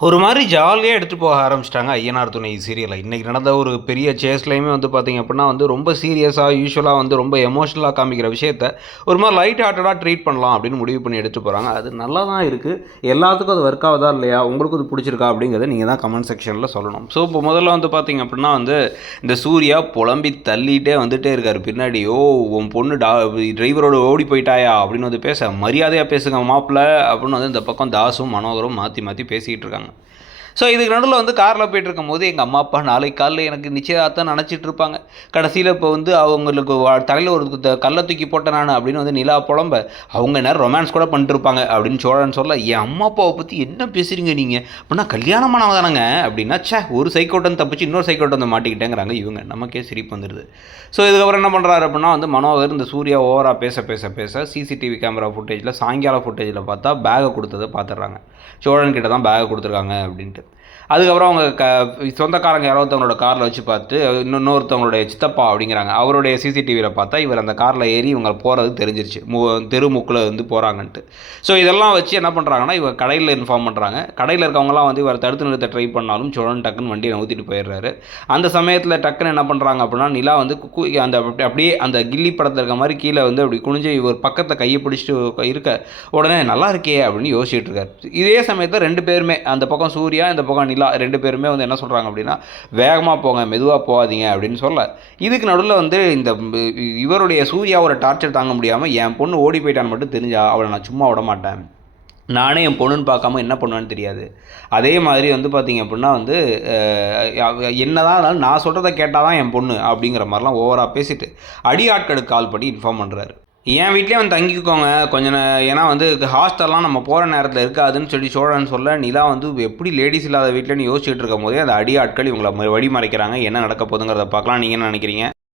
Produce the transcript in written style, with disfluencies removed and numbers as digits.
ஒரு மாரி ஜாலியா எடுத்துட்டு போக ஆரம்பிச்சுட்டாங்க ஐயனார் துணை சீரியல. இன்னைக்கு நடந்த ஒரு பெரிய சேஸ்லயுமே வந்து பார்த்தீங்க அப்டின்னா வந்து ரொம்ப சீரியஸா, யூசுவலா வந்து ரொம்ப எமோஷனலா காமிக்கிற விஷயத்த, ஒரு மாரி லைட் ஹார்ட்டடா ட்ரீட் பண்ணலாம் அப்டின்னு முடிவு பண்ணி எடுத்துட்டு போறாங்க. அது நல்லா தான் இருக்கு. எல்லாத்துக்கும் அது ஒர்க் ஆவுதா இல்லையா? உங்களுக்கும் அது புடிச்சிருக்கா? அப்டிங்கிறத நீங்க தான் கமெண்ட் செக்ஷன்ல சொல்லணும். ஸோ, இப்போ முதல்ல வந்து பார்த்தீங்க அப்டின்னா வந்து, இந்த சூர்யா புலம்பி தள்ளிட்டே வந்துட்டே இருக்காரு பின்னாடி. "ஓ! உன் பொண்ணு டிரைவரோட ஓடி போயிட்டாயா?" அப்டின்னு வந்து பேச, "மரியாதையா பேசுங்க மாப்ள" அப்டின்னு வந்து இந்த பக்கம் தாசும், மனோகரும் மாத்தி மாத்தி பேசிக்கிட்டு இருக்காங்க. ஸோ, இதுக்கு நடுவுல வந்து கார்ல போயிட்டுருக்கும்போது, எங்க அம்மா, அப்பா நாளைக்கு காலைல எனக்கு நிச்சயதார்த்தம் நெனச்சிட்டு இருப்பாங்க. கடைசில இப்போ வந்து அவங்களுக்கு தலையில ஒரு கல்ல தூக்கி போட்டேன் நானு அப்படின்னு வந்து நிலா பொலம்ப, அவங்க இந்நேரம் ரொமான்ஸ் கூட பண்ணிட்டுருப்பாங்க அப்படின்னு சோழன் சொல்ல, என் அம்மா, அப்பாவ பத்தி என்ன பேசுறீங்க நீங்க? அப்படின்னா கல்யாணமானவ தானங்க அப்படின்னா, ச்சே ஒரு சைக்கோட்டன் தப்பிச்சு இன்னொரு சைக்கோட்டன் வந்து மாட்டிக்கிட்டேங்கிறாங்க இவங்க. நமக்கே சிரிப்பு வந்துருது. ஸோ, இதுக்கப்புறம் என்ன பண்றாரு அப்படின்னா வந்து மனோகர் இந்த சூர்யா ஓவரா பேச சிசிடிவி கேமரா ஃபுட்டேஜ்ல சாயங்கால ஃபுட்டேஜ்ல பார்த்தா பேக்க குடுத்தத பார்த்துடுறாங்க. சோழன் கிட்ட தான் பேக்க குடுத்துருக்காங்க அப்படின்ட்டு. அதுக்கப்புறம் அவங்க சொந்தக்காரங்க யாரோ ஒருத்தவங்களோட காரில் வச்சு பார்த்து இன்னொருத்தவங்களுடைய சித்தப்பா அப்படிங்கிறாங்க. அவருடைய சிசிடிவியில் பார்த்தா இவர் அந்த காரில் ஏறி இவங்க போகிறது தெரிஞ்சிருச்சு. தெருமுக்கில் வந்து போகிறாங்கன்ட்டு. ஸோ இதெல்லாம் வச்சு என்ன பண்ணுறாங்கன்னா இவங்க கடையில் இன்ஃபார்ம் பண்ணுறாங்க. கடையில் இருக்கவங்கலாம் வந்து இவரை தடுத்து நிறுத்த ட்ரை பண்ணாலும் சோழன் டக்குன்னு வண்டியை நவுத்திட்டு போயிடுறாரு. அந்த சமயத்தில் டக்குன்னு என்ன பண்ணுறாங்க அப்படின்னா நிலா வந்து அந்த அப்படியே அந்த கில்லி படத்தில் இருக்க மாதிரி கீழே வந்து அப்படி குனிஞ்சு இவர் பக்கத்தை கையை பிடிச்சிட்டு இருக்க உடனே நல்லா இருக்கே அப்படின்னு யோசிச்சுட்டு இருக்காரு. இதே சமயத்தில் ரெண்டு பேருமே அந்த பக்கம் சூர்யா இந்த பக்கம் நிலா ரெண்டு பேருமே வந்து என்ன சொல்கிறாங்க அப்படின்னா வேகமாக போங்க மெதுவாக போகாதீங்க அப்படின்னு சொல்ல இதுக்கு நடுவில் வந்து இந்த இவருடைய சூர்யாவோட டார்ச்சர் தாங்க முடியாமல் என் பொண்ணு ஓடி போயிட்டான்னு மட்டும் தெரிஞ்சா அவளை நான் சும்மா விட மாட்டேன், நானே என் பொண்ணுன்னு பார்க்காம என்ன பண்ணுவேன்னு தெரியாது. அதே மாதிரி வந்து பார்த்தீங்க அப்படின்னா வந்து என்னதான் இருந்தாலும் நான் சொல்கிறத கேட்டால் தான் என் பொண்ணு அப்படிங்கிற மாதிரிலாம் ஓவராக பேசிட்டு அடி ஆட்களுக்கு கால் பண்ணி இன்ஃபார்ம் பண்ணுறாரு. என் வீட்லேயே வந்து தங்கிக்கோங்க ஏன்னா வந்து ஹாஸ்டல்லாம் நம்ம போகிற நேரத்தில் இருக்காதுன்னு சொல்லி சோழன் சொல்ல நிலா வந்து எப்படி லேடிஸ் இல்லாத வீட்டில்னு யோசிச்சுட்டு இருக்கும் போதே அந்த அடி ஆட்கள் இவங்களை வழி மறைக்கிறாங்க. என்ன நடக்க போகுதுங்கிறத பார்க்கலாம். நீங்கள் என்ன நினைக்கிறீங்க?